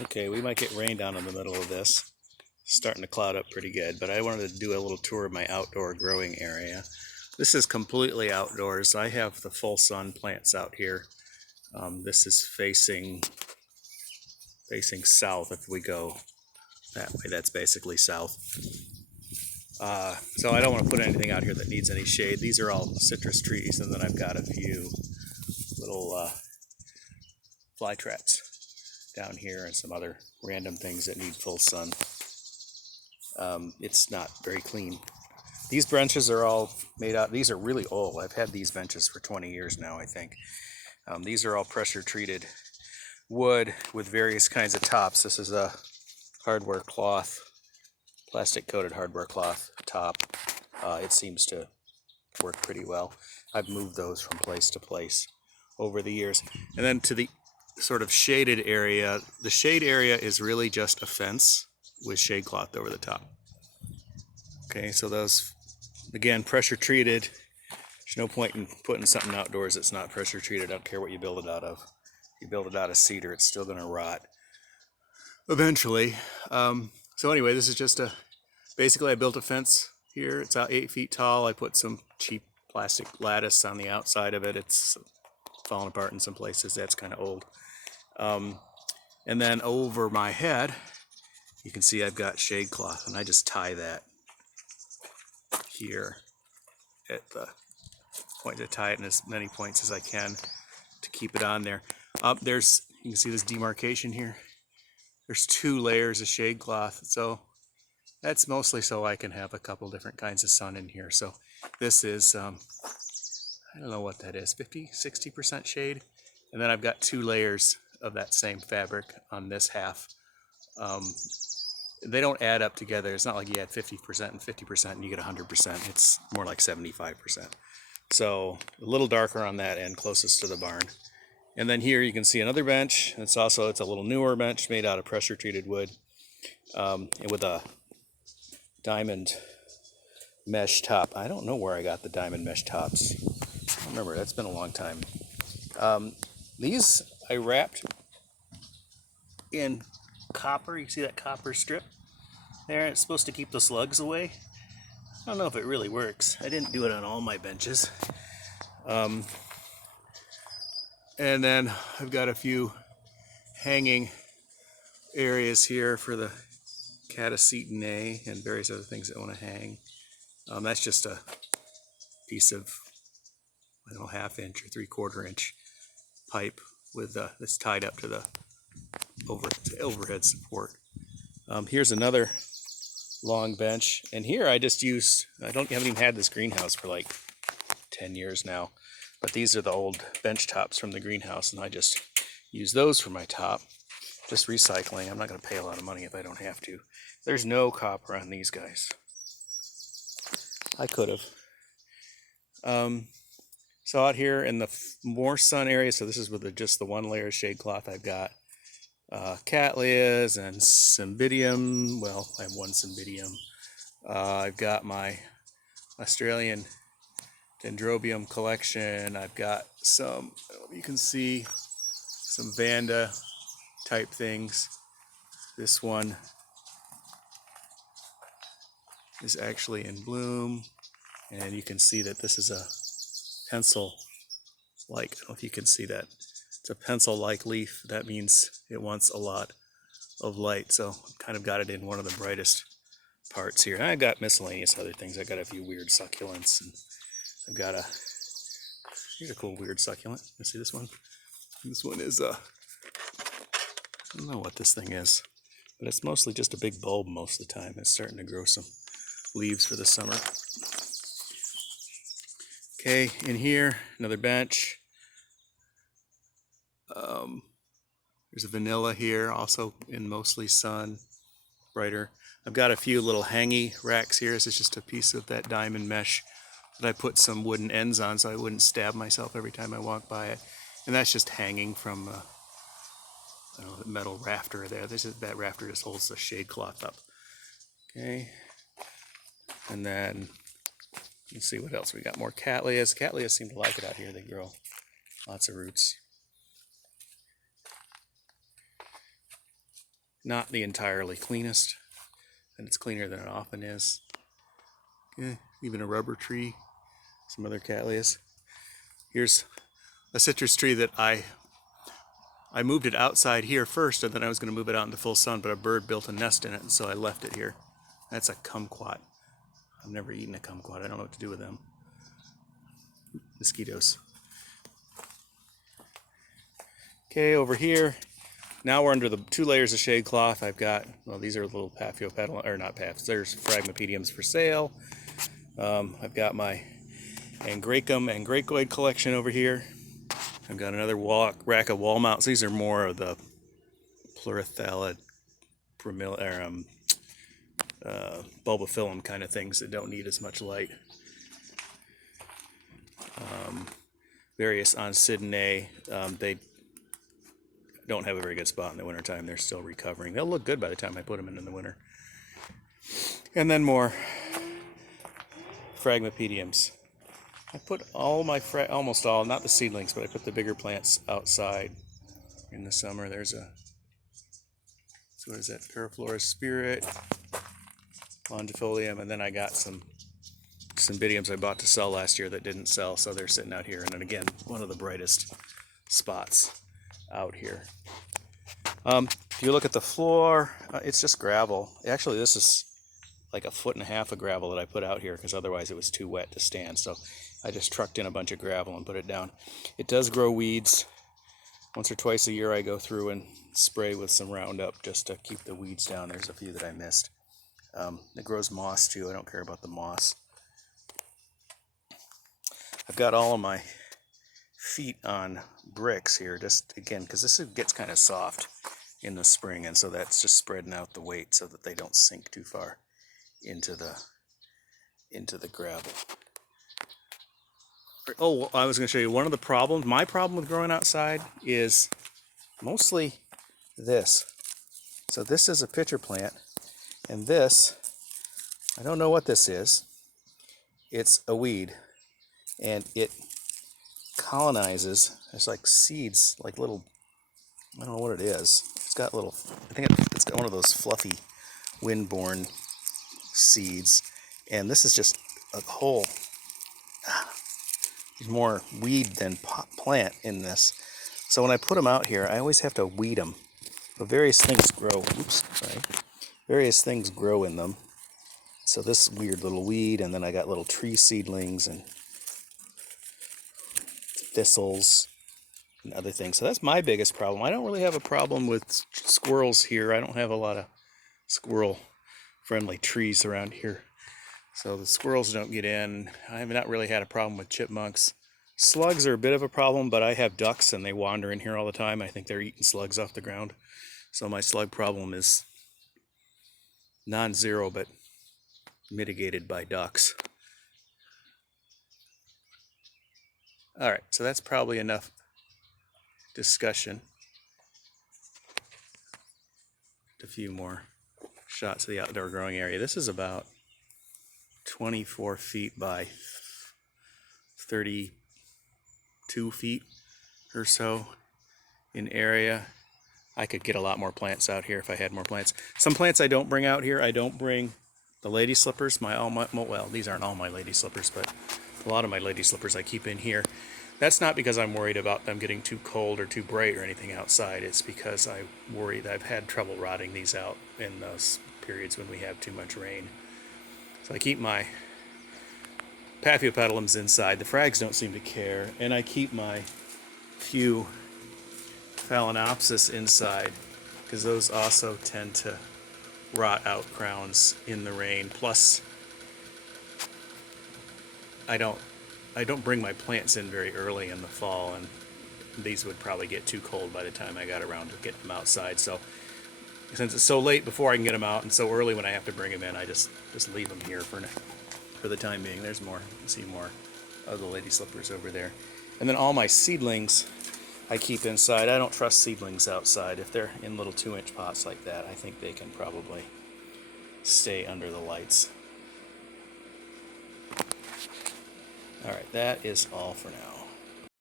Okay, we might get rain down in the middle of this. Starting to cloud up pretty good, but I wanted to do a little tour of my outdoor growing area. This is completely outdoors. I have the full sun plants out here. This is facing south. If we go that way, that's basically south. So I don't want to put anything out here that needs any shade. These are all citrus trees, and then I've got a few little fly traps down here and some other random things that need full sun. It's not very clean. These benches are all made out. These are really old. I've had these benches for 20 years now, I think. These are all pressure treated wood with various kinds of tops. This is a hardware cloth, plastic coated hardware cloth top. It seems to work pretty well. I've moved those from place to place over the years. And then to the sort of shaded area, the shade area is really just a fence with shade cloth over the top. Okay, so those, again, pressure treated. There's no point in putting something outdoors that's not pressure treated. I don't care what you build it out of. If you build it out of cedar, it's still going to rot eventually. So anyway, this is just basically I built a fence here. It's about 8 feet tall. I put some cheap plastic lattice on the outside of it. It's falling apart in some places. That's kind of old. And then over my head, you can see I've got shade cloth, and I just tie that here at the point to tie it in as many points as I can to keep it on there. You can see this demarcation here. There's 2 layers of shade cloth, so that's mostly so I can have a couple different kinds of sun in here. So this is, I don't know what that is, 50-60% shade. And then I've got 2 layers of that same fabric on this half. They don't add up together. It's not like you add 50% and 50% and you get 100%. It's more like 75%. So a little darker on that end, closest to the barn. And then here you can see another bench. It's a little newer bench made out of pressure treated wood, and with a diamond mesh top. I don't know where I got the diamond mesh tops. I don't remember. That's been a long time. These I wrapped in copper. You see that copper strip there? It's supposed to keep the slugs away. I don't know if it really works. I didn't do it on all my benches. And then I've got a few hanging areas here for the Catasetoninae and various other things that want to hang. That's just a piece of, I don't know, 1/2 inch or 3/4 inch pipe with that's tied up to the overhead support. Here's another long bench, and here I haven't even had this greenhouse for like 10 years now, but these are the old bench tops from the greenhouse, and I just use those for my top. Just recycling. I'm not going to pay a lot of money if I don't have to. There's no copper on these guys. I could have. So out here in the more sun area, so this is with just the 1 layer of shade cloth, I've got Cattleyas and Cymbidium. Well, I have 1 Cymbidium. I've got my Australian Dendrobium collection. I've got some, I don't know if you can see, some Vanda type things. This one is actually in bloom, and you can see that this is a pencil-like, I don't know if you can see that. It's a pencil-like leaf. That means it wants a lot of light, so I've kind of got it in one of the brightest parts here. And I've got miscellaneous other things. I've got a few weird succulents, and I've got here's a cool weird succulent. You see this one? This one is I don't know what this thing is, but it's mostly just a big bulb most of the time. It's starting to grow some leaves for the summer. Okay, in here, another bench. There's a vanilla here, also in mostly sun, brighter. I've got a few little hangy racks here. This is just a piece of that diamond mesh that I put some wooden ends on so I wouldn't stab myself every time I walk by it. And that's just hanging from I don't know, the metal rafter there. That rafter just holds the shade cloth up. Okay, and then let's see what else we got. More Cattleyas. Cattleyas seem to like it out here. They grow lots of roots. Not the entirely cleanest, and it's cleaner than it often is. Even a rubber tree, some other cattleyas. Here's a citrus tree that I moved it outside here first, and then I was going to move it out in the full sun, but a bird built a nest in it, and so I left it here. That's a kumquat. I've never eaten a kumquat. I don't know what to do with them. Mosquitoes. Okay, over here, now we're under the 2 layers of shade cloth. I've got, well, these are little Paphiopedilum, or not Paphs, there's Phragmipediums for sale. I've got my Angraecum and Graecoid collection over here. I've got another rack of wall mounts. These are more of the Pleurophylla bulbophyllum kind of things that don't need as much light. Various Oncidiinae, they don't have a very good spot in the wintertime. They're still recovering. They'll look good by the time I put them in the winter. And then more Phragmipediums. I put all my, almost all, not the seedlings, but I put the bigger plants outside in the summer. There's a, so what is that, Paraflora Spirit, Longifolium, and then I got some Cymbidiums I bought to sell last year that didn't sell, so they're sitting out here. And then again, one of the brightest spots out here. If you look at the floor, it's just gravel. Actually, this is like 1.5 feet of gravel that I put out here because otherwise it was too wet to stand. So I just trucked in a bunch of gravel and put it down. It does grow weeds. Once or twice a year I go through and spray with some Roundup just to keep the weeds down. There's a few that I missed. It grows moss too. I don't care about the moss. I've got all of my feet on bricks here, just again because this gets kind of soft in the spring, and so that's just spreading out the weight so that they don't sink too far into the gravel. Oh, I was going to show you one of the problems. My problem with growing outside is mostly this. So this is a pitcher plant, and this, I don't know what this is. It's a weed, and it colonizes. It's like seeds, like little, I don't know what it is. It's got little, I think it's got one of those fluffy wind-borne seeds, and this is just a whole, there's more weed than plant in this. So when I put them out here, I always have to weed them. But various things grow, various things grow in them. So this weird little weed, and then I got little tree seedlings and thistles and other things. So that's my biggest problem. I don't really have a problem with squirrels here. I don't have a lot of squirrel friendly trees around here, so the squirrels don't get in. I have not really had a problem with chipmunks. Slugs are a bit of a problem, but I have ducks and they wander in here all the time. I think they're eating slugs off the ground, so my slug problem is non-zero but mitigated by ducks. Alright, so that's probably enough discussion. A few more shots of the outdoor growing area. This is about 24 feet by 32 feet or so in area. I could get a lot more plants out here if I had more plants. Some plants I don't bring out here. I don't bring the lady slippers. Well, these aren't all my lady slippers, but a lot of my lady slippers I keep in here. That's not because I'm worried about them getting too cold or too bright or anything outside. It's because I worry that I've had trouble rotting these out in those periods when we have too much rain. So I keep my Paphiopedilums inside. The frags don't seem to care. And I keep my few Phalaenopsis inside because those also tend to rot out crowns in the rain. Plus, I don't bring my plants in very early in the fall, and these would probably get too cold by the time I got around to getting them outside. So since it's so late before I can get them out and so early when I have to bring them in, I just leave them here for the time being. There's more. You can see more of the lady slippers over there. And then all my seedlings I keep inside. I don't trust seedlings outside. If they're in little 2-inch pots like that, I think they can probably stay under the lights. Alright, that is all for now.